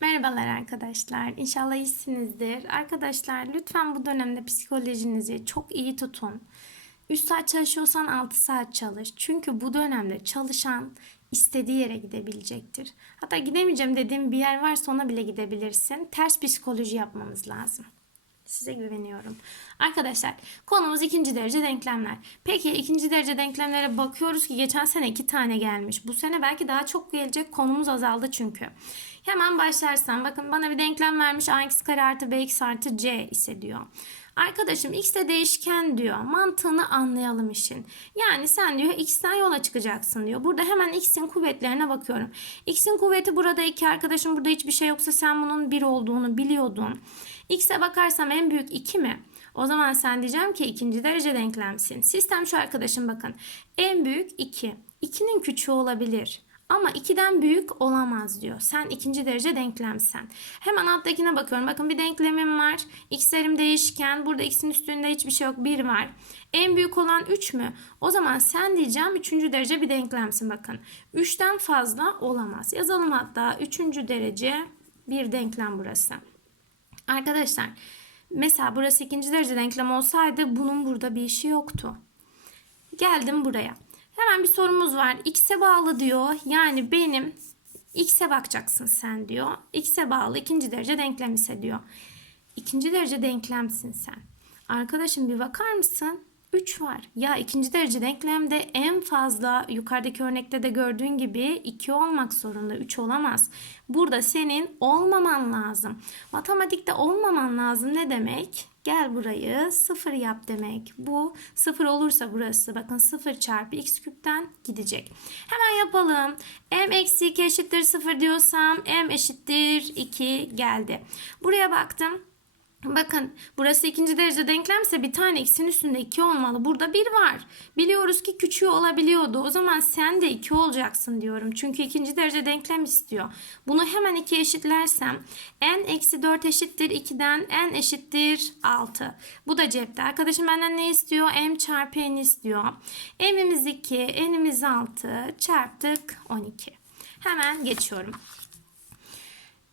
Merhabalar arkadaşlar. İnşallah iyisinizdir. Arkadaşlar lütfen bu dönemde psikolojinizi çok iyi tutun. 3 saat çalışıyorsan 6 saat çalış. Çünkü bu dönemde çalışan istediği yere gidebilecektir. Hatta gidemeyeceğim dediğim bir yer varsa ona bile gidebilirsin. Ters psikoloji yapmamız lazım. Size güveniyorum. Arkadaşlar konumuz ikinci derece denklemler. Peki ikinci derece denklemlere bakıyoruz ki geçen sene iki tane gelmiş. Bu sene belki daha çok gelecek. Konumuz azaldı çünkü. Hemen başlarsam bakın bana bir denklem vermiş. ax kare artı bx artı c ise diyor. Arkadaşım x de değişken diyor. Mantığını anlayalım işin. Yani sen diyor x'ten yola çıkacaksın diyor. Burada hemen x'in kuvvetlerine bakıyorum. x'in kuvveti burada 2 arkadaşım burada hiçbir şey yoksa sen bunun 1 olduğunu biliyordun. X'e bakarsam en büyük 2 mi? O zaman sen diyeceğim ki ikinci derece denklemsin. Sistem şu arkadaşım bakın. En büyük 2. 2'nin küçüğü olabilir. Ama 2'den büyük olamaz diyor. Sen ikinci derece denklemsen. Hemen alttakine bakıyorum. Bakın bir denklemim var. X'lerim değişken. Burada x'in üstünde hiçbir şey yok. 1 var. En büyük olan 3 mü? O zaman sen diyeceğim 3. derece bir denklemsin bakın. 3'ten fazla olamaz. Yazalım hatta 3. derece bir denklem burası. Arkadaşlar mesela burası ikinci derece denklem olsaydı bunun burada bir işi yoktu. Geldim buraya. Hemen bir sorumuz var. X'e bağlı diyor. Yani benim X'e bakacaksın sen diyor. X'e bağlı ikinci derece denklem ise diyor. İkinci derece denklemsin sen. Arkadaşım bir bakar mısın? 3 var. Ya ikinci derece denklemde en fazla yukarıdaki örnekte de gördüğün gibi 2 olmak zorunda. 3 olamaz. Burada senin olmaman lazım. Matematikte olmaman lazım ne demek? Gel burayı 0 yap demek. Bu 0 olursa burası bakın 0 çarpı x küpten gidecek. Hemen yapalım. m eksi 2 eşittir 0 diyorsam m eşittir 2 geldi. Buraya baktım. Bakın burası ikinci derece denklemse bir tane x'in üstünde 2 olmalı. Burada 1 var. Biliyoruz ki küçüğü olabiliyordu. O zaman sen de 2 olacaksın diyorum. Çünkü ikinci derece denklem istiyor. Bunu hemen 2 eşitlersem n eksi 4 eşittir 2'den n eşittir 6. Bu da cepte. Arkadaşım benden ne istiyor? m çarpı n istiyor. m'imiz 2, n'imiz 6 çarptık 12. Hemen geçiyorum.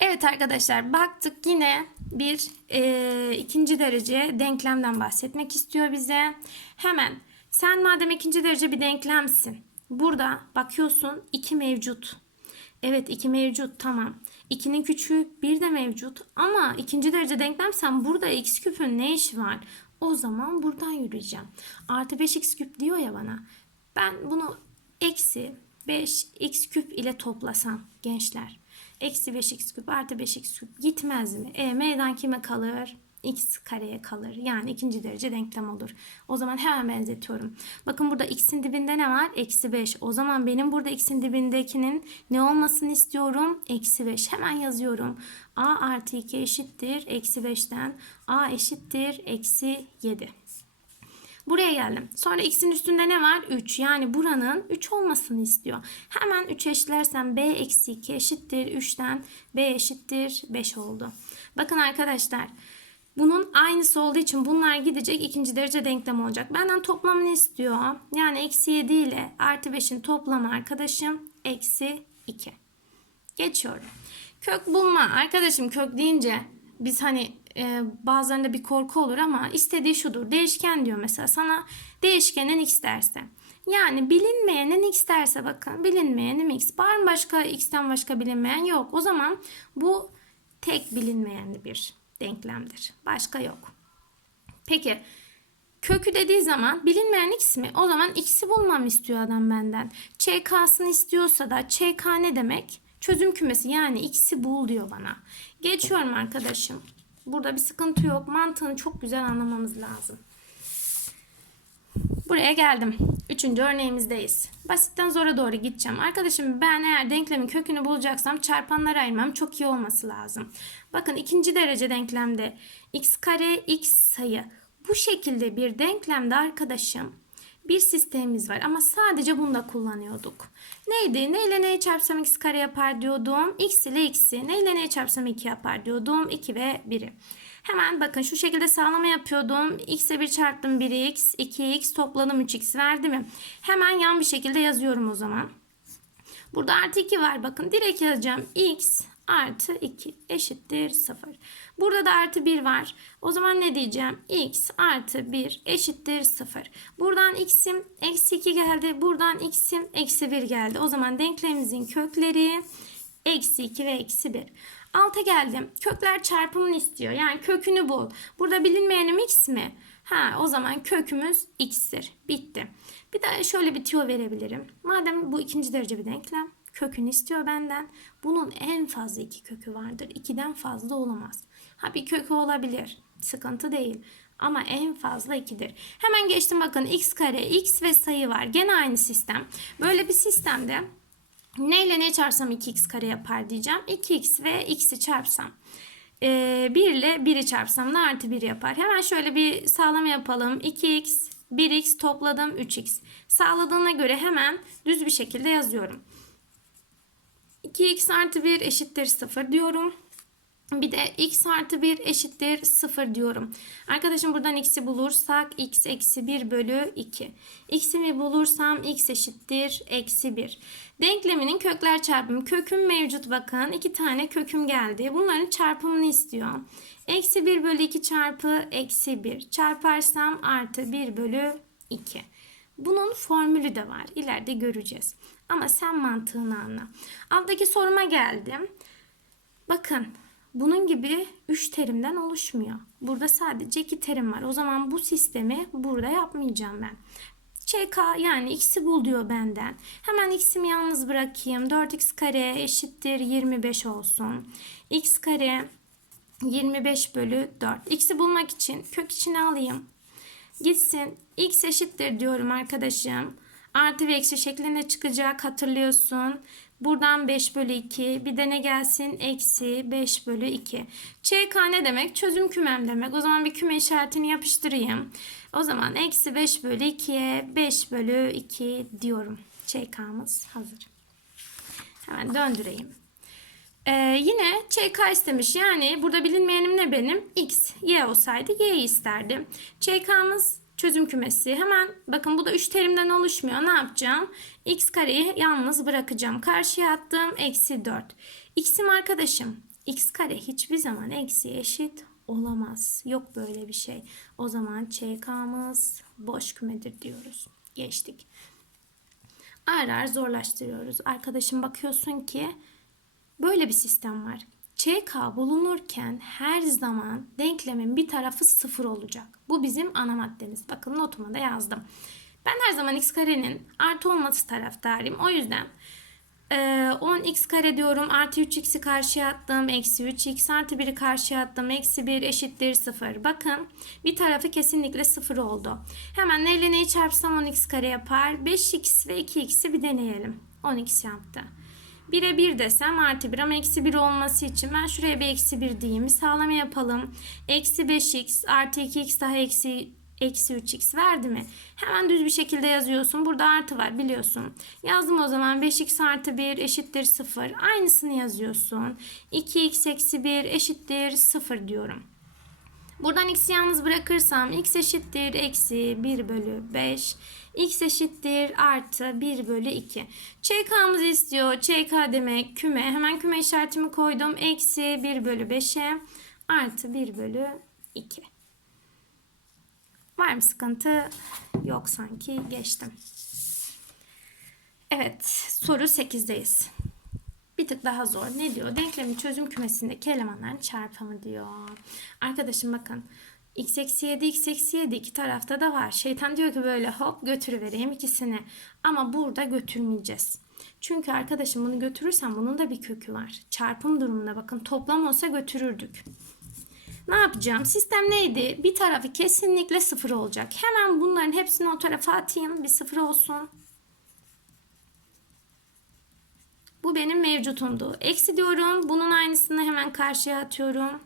Evet arkadaşlar baktık yine bir e, ikinci derece denklemden bahsetmek istiyor bize. Hemen sen madem ikinci derece bir denklemsin. Burada bakıyorsun 2 mevcut. Evet 2 mevcut tamam. 2'nin küçüğü 1 de mevcut. Ama ikinci derece denklemsen burada x küpün ne işi var? O zaman buradan yürüyeceğim. Artı 5x küp diyor ya bana. Ben bunu eksi 5x küp ile toplasam gençler. Eksi 5x küp artı 5x küp gitmez mi? E meydan kime kalır? x kareye kalır. Yani ikinci derece denklem olur. O zaman hemen benzetiyorum. Bakın burada x'in dibinde ne var? Eksi 5. O zaman benim burada x'in dibindekinin ne olmasını istiyorum? Eksi 5. Hemen yazıyorum. a artı 2 eşittir. Eksi 5'ten a eşittir. Eksi 7. Buraya geldim. Sonra x'in üstünde ne var? 3. Yani buranın 3 olmasını istiyor. Hemen 3 eşitlersem b eksi 2 eşittir. 3'ten b eşittir 5 oldu. Bakın arkadaşlar. Bunun aynısı olduğu için bunlar gidecek ikinci derece denklem olacak. Benden toplamını istiyor. Yani eksi 7 ile artı 5'in toplamı arkadaşım eksi 2. Geçiyorum. Kök bulma. Arkadaşım kök deyince biz hani e, bazılarında bir korku olur ama istediği şudur. Değişken diyor mesela sana değişkenin x derse. Yani bilinmeyenin x derse bakın bilinmeyenim x. Var mı başka x'ten başka bilinmeyen? Yok. O zaman bu tek bilinmeyenli bir denklemdir. Başka yok. Peki kökü dediği zaman bilinmeyen x mi? O zaman x'i bulmam istiyor adam benden. ÇK'sını istiyorsa da ÇK ne demek? Çözüm kümesi yani x'i bul diyor bana. Geçiyorum arkadaşım. Burada bir sıkıntı yok. Mantığını çok güzel anlamamız lazım. Buraya geldim. Üçüncü örneğimizdeyiz. Basitten zora doğru gideceğim. Arkadaşım ben eğer denklemin kökünü bulacaksam çarpanlara ayırmam çok iyi olması lazım. Bakın ikinci derece denklemde x kare x sayı. Bu şekilde bir denklemde arkadaşım bir sistemimiz var ama sadece bunda kullanıyorduk. Neydi? Ne ile neyi çarpsam x kare yapar diyordum. x ile x'i. Ne ile neyi çarpsam 2 yapar diyordum. 2 ve 1'i. Hemen bakın şu şekilde sağlama yapıyordum. x'e 1 çarptım 1x, 2x topladım 3x verdi mi? Hemen yan bir şekilde yazıyorum o zaman. Burada artı 2 var bakın direkt yazacağım. x artı 2 eşittir 0. Burada da artı 1 var. O zaman ne diyeceğim? x artı 1 eşittir 0. Buradan x'im eksi 2 geldi. Buradan x'im eksi 1 geldi. O zaman denklemimizin kökleri eksi 2 ve eksi 1. Alta geldim. Kökler çarpımını istiyor. Yani kökünü bul. Burada bilinmeyenim x mi? Ha o zaman kökümüz x'tir. Bitti. Bir de şöyle bir tüyo verebilirim. Madem bu ikinci derece bir denklem. Kökünü istiyor benden. Bunun en fazla iki kökü vardır. İkiden fazla olamaz. Ha bir kökü olabilir. Sıkıntı değil. Ama en fazla 2'dir. Hemen geçtim bakın x kare, x ve sayı var. Gene aynı sistem. Böyle bir sistemde ne ile ne çarpsam 2x kare yapar diyeceğim. 2x ve x'i çarpsam. Ee, 1 ile 1'i çarpsam da artı 1 yapar. Hemen şöyle bir sağlama yapalım. 2x, 1x topladım 3x. Sağladığına göre hemen düz bir şekilde yazıyorum. 2x artı 1 eşittir 0 diyorum. Bir de x artı 1 eşittir 0 diyorum. Arkadaşım buradan x'i bulursak x eksi 1 bölü 2. x'imi bulursam x eşittir eksi 1. Denkleminin kökler çarpımı. Köküm mevcut bakın. iki tane köküm geldi. Bunların çarpımını istiyor. Eksi 1 bölü 2 çarpı eksi 1. Çarparsam artı 1 bölü 2. Bunun formülü de var. İleride göreceğiz. Ama sen mantığını anla. Alttaki soruma geldim. Bakın bunun gibi 3 terimden oluşmuyor. Burada sadece 2 terim var. O zaman bu sistemi burada yapmayacağım ben. ÇK yani x'i bul diyor benden. Hemen x'imi yalnız bırakayım. 4x kare eşittir 25 olsun. x kare 25 bölü 4. X'i bulmak için kök içine alayım. Gitsin. X eşittir diyorum arkadaşım. Artı ve eksi şeklinde çıkacak hatırlıyorsun. Buradan 5 bölü 2. Bir de ne gelsin? Eksi 5 bölü 2. ÇK ne demek? Çözüm kümem demek. O zaman bir küme işaretini yapıştırayım. O zaman eksi 5 bölü 2'ye 5 bölü 2 diyorum. ÇK'mız hazır. Hemen döndüreyim. Ee, yine ÇK istemiş. Yani burada bilinmeyenim ne benim? X. Y olsaydı Y'yi isterdim. ÇK'mız çözüm kümesi. Hemen bakın bu da 3 terimden oluşmuyor. Ne yapacağım? X kareyi yalnız bırakacağım. Karşıya attım. Eksi 4. X'im arkadaşım. X kare hiçbir zaman eksi eşit olamaz. Yok böyle bir şey. O zaman ÇK'mız boş kümedir diyoruz. Geçtik. Ağır zorlaştırıyoruz. Arkadaşım bakıyorsun ki Böyle bir sistem var. ÇK bulunurken her zaman denklemin bir tarafı sıfır olacak. Bu bizim ana maddemiz. Bakın notuma da yazdım. Ben her zaman x karenin artı olması taraftarıyım. O yüzden e, 10x kare diyorum. Artı 3x'i karşıya attım. Eksi 3x artı 1'i karşıya attım. Eksi 1 eşittir 0. Bakın bir tarafı kesinlikle 0 oldu. Hemen neyle neyi çarpsam 10x kare yapar. 5x ve 2x'i bir deneyelim. 10x yaptı. 1'e 1 desem artı 1 ama eksi 1 olması için ben şuraya bir eksi 1 diyeyim. Bir sağlama yapalım. Eksi 5x artı 2x daha eksi eksi 3x verdi mi? Hemen düz bir şekilde yazıyorsun. Burada artı var biliyorsun. Yazdım o zaman 5x artı 1 eşittir 0. Aynısını yazıyorsun. 2x eksi 1 eşittir 0 diyorum. Buradan x'i yalnız bırakırsam x eşittir eksi 1 bölü 5. x eşittir artı 1 bölü 2. ÇK'mızı istiyor. ÇK demek küme. Hemen küme işaretimi koydum. Eksi 1 bölü 5'e artı 1 bölü 2. Var mı sıkıntı? Yok sanki geçtim. Evet soru 8'deyiz. Tık daha zor. Ne diyor? Denklemin çözüm kümesindeki elemanların çarpımı diyor. Arkadaşım bakın. x eksi 7, x eksi 7 iki tarafta da var. Şeytan diyor ki böyle hop götürüvereyim ikisini. Ama burada götürmeyeceğiz. Çünkü arkadaşım bunu götürürsem bunun da bir kökü var. Çarpım durumunda bakın toplam olsa götürürdük. Ne yapacağım? Sistem neydi? Bir tarafı kesinlikle sıfır olacak. Hemen bunların hepsini o tarafa atayım. Bir sıfır olsun. Bu benim mevcutumdu. Eksi diyorum. Bunun aynısını hemen karşıya atıyorum.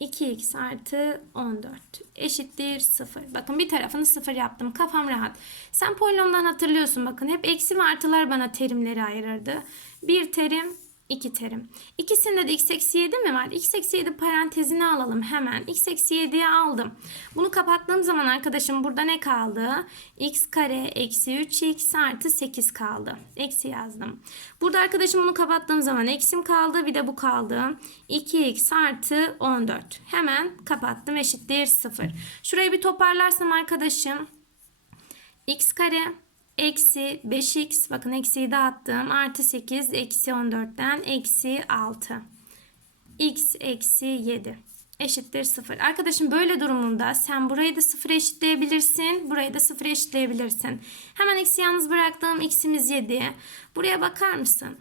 2x artı 14 eşittir 0. Bakın bir tarafını 0 yaptım. Kafam rahat. Sen polinomdan hatırlıyorsun bakın. Hep eksi ve artılar bana terimleri ayırırdı. Bir terim 2 terim. İkisinde de x eksi 7 mi var? x eksi 7 parantezine alalım hemen. x eksi 7'ye aldım. Bunu kapattığım zaman arkadaşım burada ne kaldı? x kare eksi 3x artı 8 kaldı. Eksi yazdım. Burada arkadaşım bunu kapattığım zaman eksim kaldı. Bir de bu kaldı. 2x artı 14. Hemen kapattım eşittir 0. Şurayı bir toparlarsam arkadaşım x kare eksi 5x bakın eksiyi dağıttım artı 8 eksi 14'ten eksi 6 x eksi 7 eşittir 0. Arkadaşım böyle durumunda sen burayı da 0 eşitleyebilirsin. Burayı da 0 eşitleyebilirsin. Hemen eksi yalnız bıraktığım x'imiz 7. Buraya bakar mısın?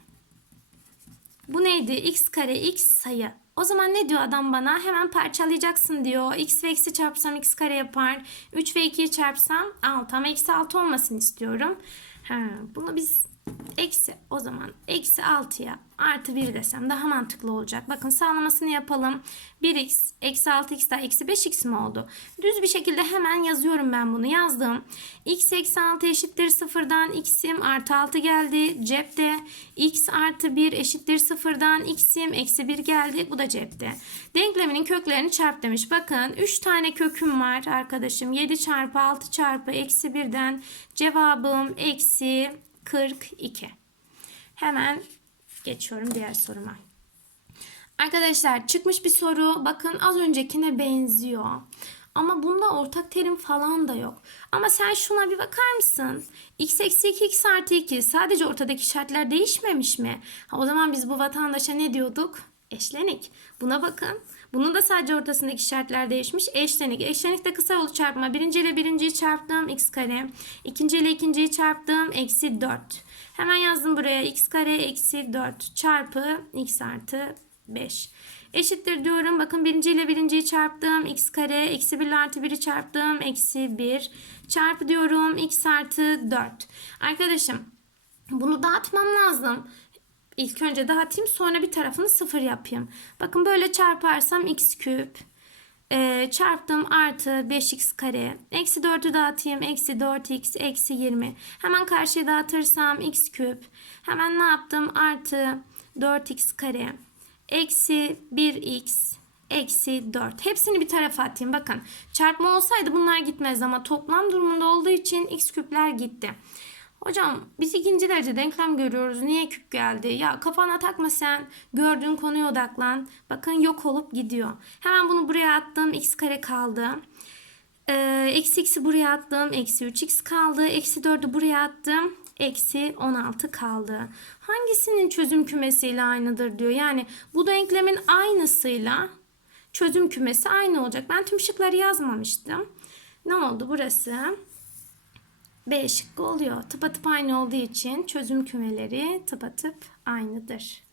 Bu neydi? x kare x sayı. O zaman ne diyor adam bana? Hemen parçalayacaksın diyor. x ve eksi çarpsam x kare yapar. 3 ve 2'yi çarpsam 6 ama eksi 6 olmasını istiyorum. Ha, bunu biz eksi o zaman eksi 6'ya artı 1 desem daha mantıklı olacak. Bakın sağlamasını yapalım. 1x eksi 6x daha eksi 5x mi oldu? Düz bir şekilde hemen yazıyorum ben bunu. Yazdım. x eksi 6 eşittir sıfırdan x'im artı 6 geldi. Cepte x artı 1 eşittir sıfırdan x'im eksi 1 geldi. Bu da cepte. Denkleminin köklerini çarp demiş. Bakın 3 tane köküm var arkadaşım. 7 çarpı 6 çarpı eksi 1'den cevabım eksi 42. Hemen geçiyorum diğer soruma. Arkadaşlar çıkmış bir soru. Bakın az öncekine benziyor. Ama bunda ortak terim falan da yok. Ama sen şuna bir bakar mısın? x eksi 2 x artı 2 sadece ortadaki şartlar değişmemiş mi? Ha, o zaman biz bu vatandaşa ne diyorduk? Eşlenik. Buna bakın. Bunun da sadece ortasındaki şartlar değişmiş. Eşlenik. Eşlenikte kısa yolu çarpma. Birinci ile birinciyi çarptım x kare. İkinci ile ikinciyi çarptım eksi 4. Hemen yazdım buraya x kare eksi 4 çarpı x artı 5. Eşittir diyorum. Bakın birinci ile birinciyi çarptım. x kare eksi 1 ile artı 1'i çarptım. Eksi 1 çarpı diyorum. x artı 4. Arkadaşım bunu dağıtmam lazım. İlk önce dağıtayım sonra bir tarafını sıfır yapayım. Bakın böyle çarparsam x küp e, çarptım artı 5x kare. Eksi 4'ü dağıtayım. Eksi 4x eksi 20. Hemen karşıya dağıtırsam x küp. Hemen ne yaptım? Artı 4x kare. Eksi 1x eksi 4. Hepsini bir tarafa atayım. Bakın çarpma olsaydı bunlar gitmez ama toplam durumunda olduğu için x küpler gitti. Hocam biz ikinci derece denklem görüyoruz. Niye küp geldi? Ya kafana takma sen. Gördüğün konuya odaklan. Bakın yok olup gidiyor. Hemen bunu buraya attım. x kare kaldı. Ee, eksi x'i buraya attım. Eksi 3x kaldı. Eksi 4'ü buraya attım. Eksi 16 kaldı. Hangisinin çözüm kümesiyle aynıdır diyor. Yani bu denklemin aynısıyla çözüm kümesi aynı olacak. Ben tüm şıkları yazmamıştım. Ne oldu burası? B şıkkı oluyor. Tıpatıp aynı olduğu için çözüm kümeleri tıpatıp aynıdır.